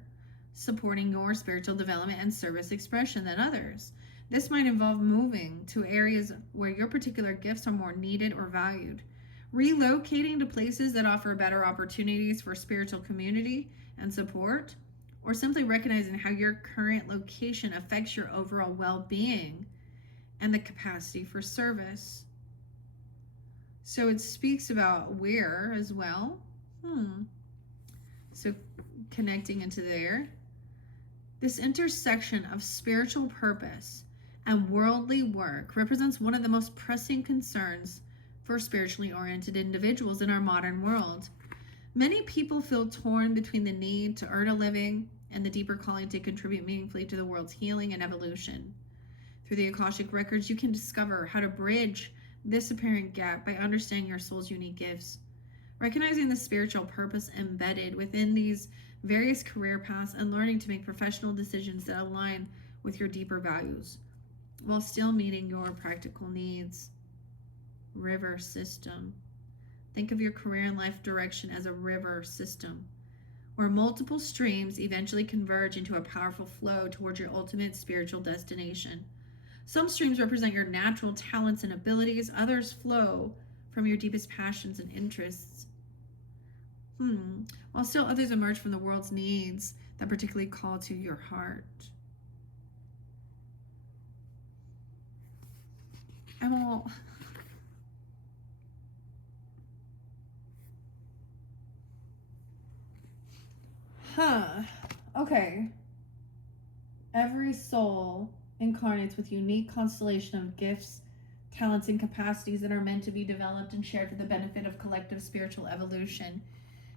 supporting your spiritual development and service expression than others. This might involve moving to areas where your particular gifts are more needed or valued, relocating to places that offer better opportunities for spiritual community and support, or simply recognizing how your current location affects your overall well-being and the capacity for service. So it speaks about where as well. So connecting into there. This intersection of spiritual purpose and worldly work represents one of the most pressing concerns for spiritually oriented individuals in our modern world. Many people feel torn between the need to earn a living and the deeper calling to contribute meaningfully to the world's healing and evolution. Through the Akashic records, you can discover how to bridge this apparent gap by understanding your soul's unique gifts. Recognizing the spiritual purpose embedded within these various career paths and learning to make professional decisions that align with your deeper values while still meeting your practical needs. River system. Think of your career and life direction as a river system where multiple streams eventually converge into a powerful flow towards your ultimate spiritual destination. Some streams represent your natural talents and abilities. Others flow from your deepest passions and interests. While still others emerge from the world's needs that particularly call to your heart. Okay. Every soul incarnates with unique constellation of gifts, talents, and capacities that are meant to be developed and shared for the benefit of collective spiritual evolution.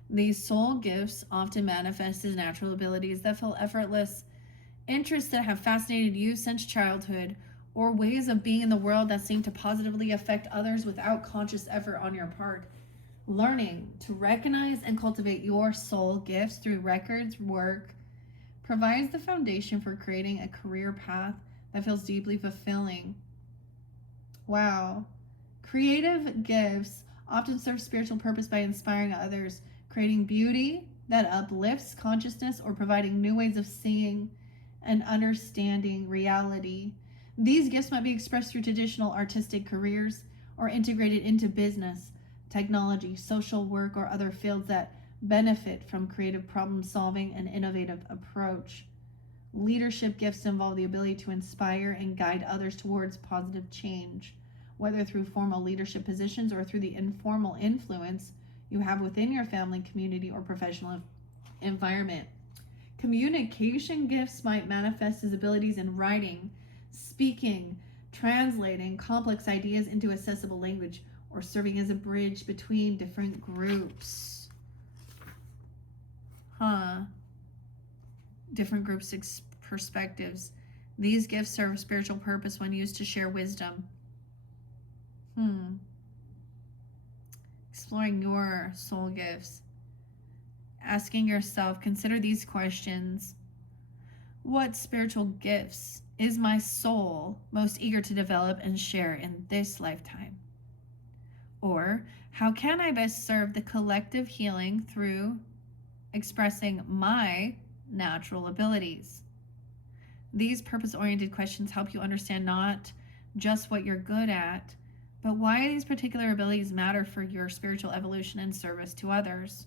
These soul gifts often manifest as natural abilities that feel effortless, interests that have fascinated you since childhood, or ways of being in the world that seem to positively affect others without conscious effort on your part. Learning to recognize and cultivate your soul gifts through records work provides the foundation for creating a career path that feels deeply fulfilling. Wow. Creative gifts often serve spiritual purpose by inspiring others, creating beauty that uplifts consciousness, or providing new ways of seeing and understanding reality. These gifts might be expressed through traditional artistic careers or integrated into business, technology, social work, or other fields that benefit from creative problem solving and innovative approach. Leadership gifts involve the ability to inspire and guide others towards positive change, whether through formal leadership positions or through the informal influence you have within your family, community, or professional environment. Communication gifts might manifest as abilities in writing, speaking, translating complex ideas into accessible language, or serving as a bridge between different groups. Different groups' perspectives. These gifts serve a spiritual purpose when used to share wisdom. Exploring your soul gifts. Asking yourself, consider these questions. What spiritual gifts is my soul most eager to develop and share in this lifetime? Or, how can I best serve the collective healing through expressing my natural abilities? These purpose-oriented questions help you understand not just what you're good at, but why these particular abilities matter for your spiritual evolution and service to others.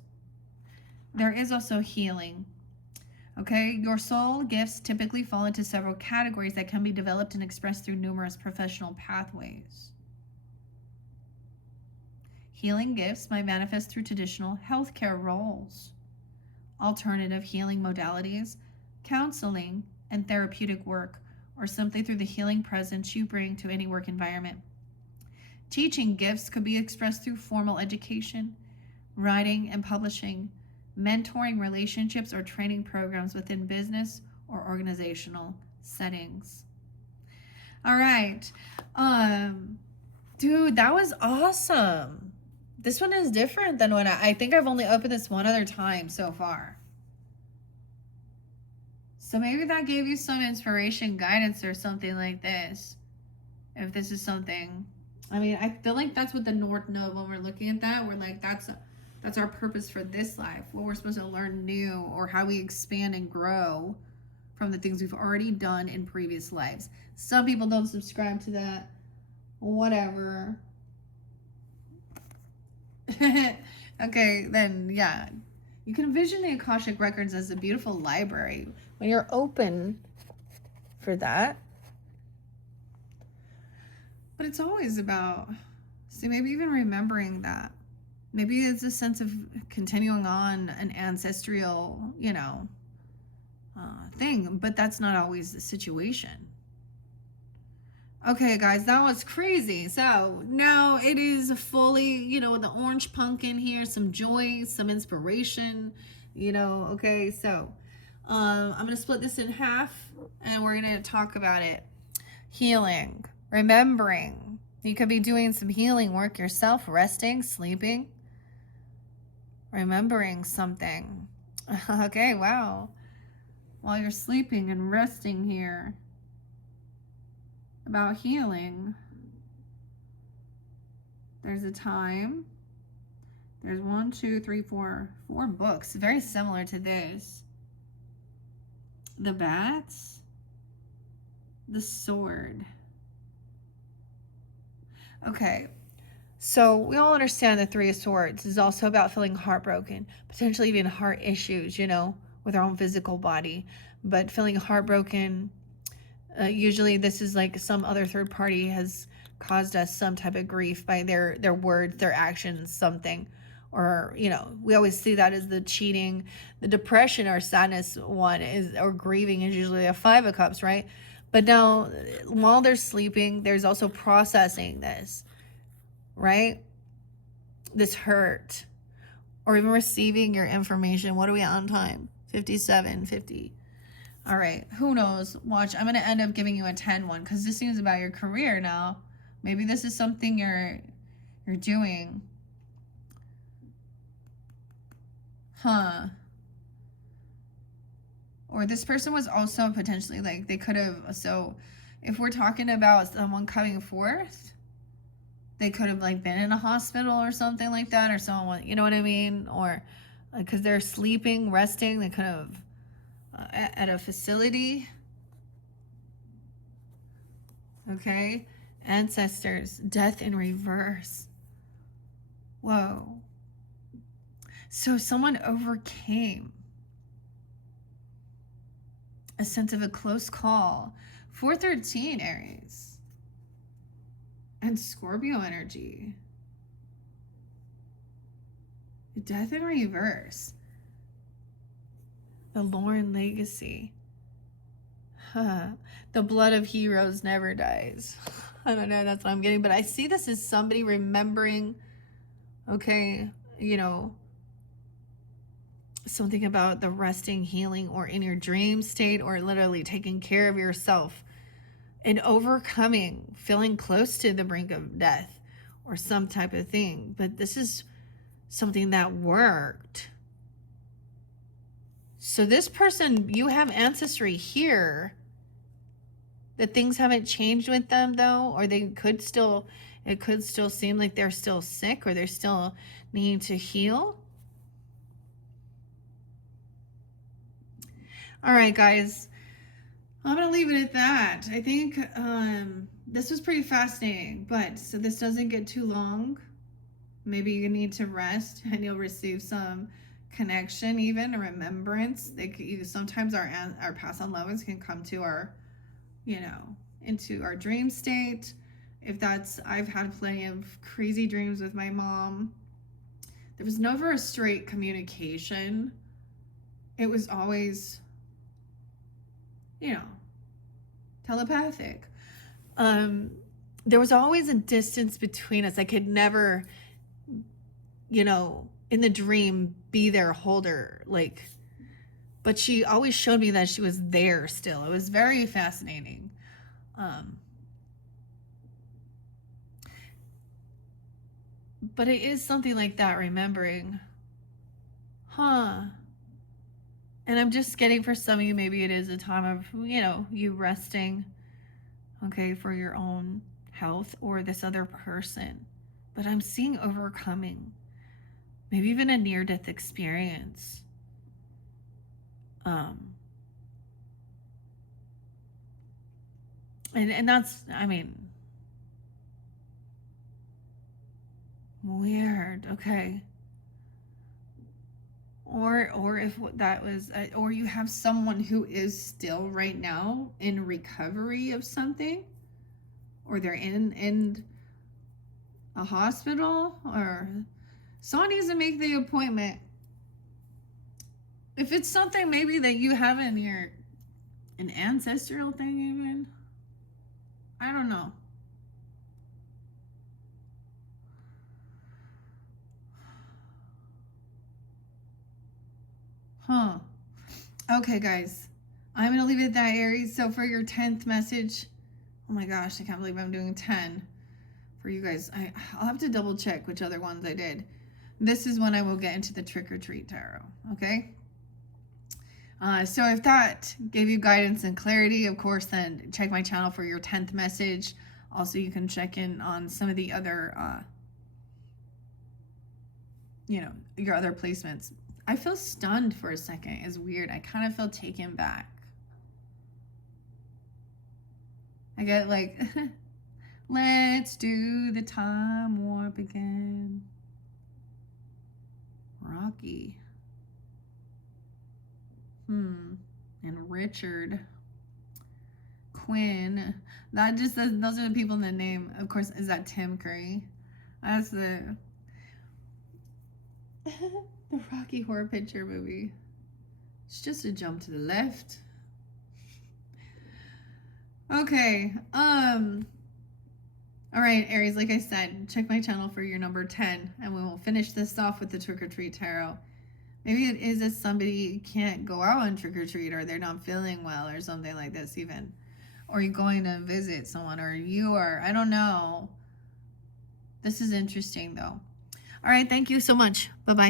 there is also healing. Okay, your soul gifts typically fall into several categories that can be developed and expressed through numerous professional pathways. Healing gifts might manifest through traditional healthcare roles, alternative healing modalities, counseling, and therapeutic work, or simply through the healing presence you bring to any work environment. Teaching gifts could be expressed through formal education, writing and publishing, mentoring relationships, or training programs within business or organizational settings. All right. Dude, that was awesome. This one is different than I think I've only opened this one other time so far. So maybe that gave you some inspiration, guidance, or something like this. If this is something, I mean, I feel like that's what the North Node, when we're looking at that, we're like, that's our purpose for this life, what we're supposed to learn new, or how we expand and grow from the things we've already done in previous lives. Some people don't subscribe to that. Whatever. Okay, then yeah. You can envision the Akashic Records as a beautiful library when you're open for that. But it's always about, see, maybe even remembering that. Maybe it's a sense of continuing on an ancestral, thing, but that's not always the situation. Okay, guys, that was crazy. So now it is fully, the orange pumpkin here, some joy, some inspiration, Okay, so I'm going to split this in half and we're going to talk about it. Healing, remembering. You could be doing some healing work yourself, resting, sleeping, remembering something. Okay, wow. While you're sleeping and resting here, about healing, there's a time. There's 1, 2, 3, 4 books very similar to this. The bats, the sword. Okay, so we all understand the Three of Swords is also about feeling heartbroken, potentially even heart issues, with our own physical body, but feeling heartbroken. Usually this is like some other third party has caused us some type of grief by their words, their actions, something. Or, we always see that as the cheating. The depression or sadness one is, or grieving, is usually a 5 of Cups, right? But now, while they're sleeping, there's also processing this, right? This hurt. Or even receiving your information. What are we on time? 57, 50. All right, who knows? Watch, I'm going to end up giving you a 10 one because this seems about your career now. Maybe this is something you're doing. Huh. Or this person was also potentially like, they could have, so if we're talking about someone coming forth, they could have like been in a hospital or something like that, or someone, you know what I mean? Or because they're sleeping, resting, they could have at a facility. Okay, ancestors, death in reverse. Whoa. So someone overcame a sense of a close call. 413 Aries and Scorpio energy. Death in reverse. The Lauren legacy. The blood of heroes never dies. I don't know, that's what I'm getting, but I see this as somebody remembering, okay, something about the resting, healing, or in your dream state, or literally taking care of yourself and overcoming, feeling close to the brink of death or some type of thing. But this is something that worked. So this person, you have ancestry here. That things haven't changed with them though, or it could still seem like they're still sick or they're still needing to heal. All right, guys, I'm going to leave it at that. I think this was pretty fascinating, but so this doesn't get too long. Maybe you need to rest and you'll receive some connection, even a remembrance. Sometimes our past on loved ones can come to our, into our dream state. If that's, I've had plenty of crazy dreams with my mom. There was never a straight communication. It was always, telepathic. There was always a distance between us. I could never, in the dream, be there, hold her, but she always showed me that she was there still. It was very fascinating. But it is something like that, remembering, and I'm just getting, for some of you, maybe it is a time of, you resting, okay, for your own health or this other person. But I'm seeing overcoming, maybe even a near-death experience. And that's, weird. Okay. Or if that was, or you have someone who is still right now in recovery of something, or they're in a hospital, or someone needs to make the appointment. If it's something maybe that you have in an ancestral thing, even, I don't know. Okay, guys. I'm going to leave it at that, Aries. So for your 10th message, oh my gosh, I can't believe I'm doing 10 for you guys. I'll have to double check which other ones I did. This is when I will get into the trick or treat tarot, okay? So if that gave you guidance and clarity, of course, then check my channel for your 10th message. Also, you can check in on some of the other, your other placements. I feel stunned for a second. It's weird. I kind of feel taken back. I get like, let's do the time warp again. Rocky. And Richard. Quinn. That just says, those are the people in the name. Of course, is that Tim Curry? That's the the Rocky Horror Picture movie. It's just a jump to the left. Okay. All right, Aries, like I said, check my channel for your number 10, and we will finish this off with the trick or treat tarot. Maybe it is that somebody can't go out on trick or treat, or they're not feeling well, or something like this, even. Or you're going to visit someone, or you are, I don't know. This is interesting, though. All right, thank you so much. Bye-bye.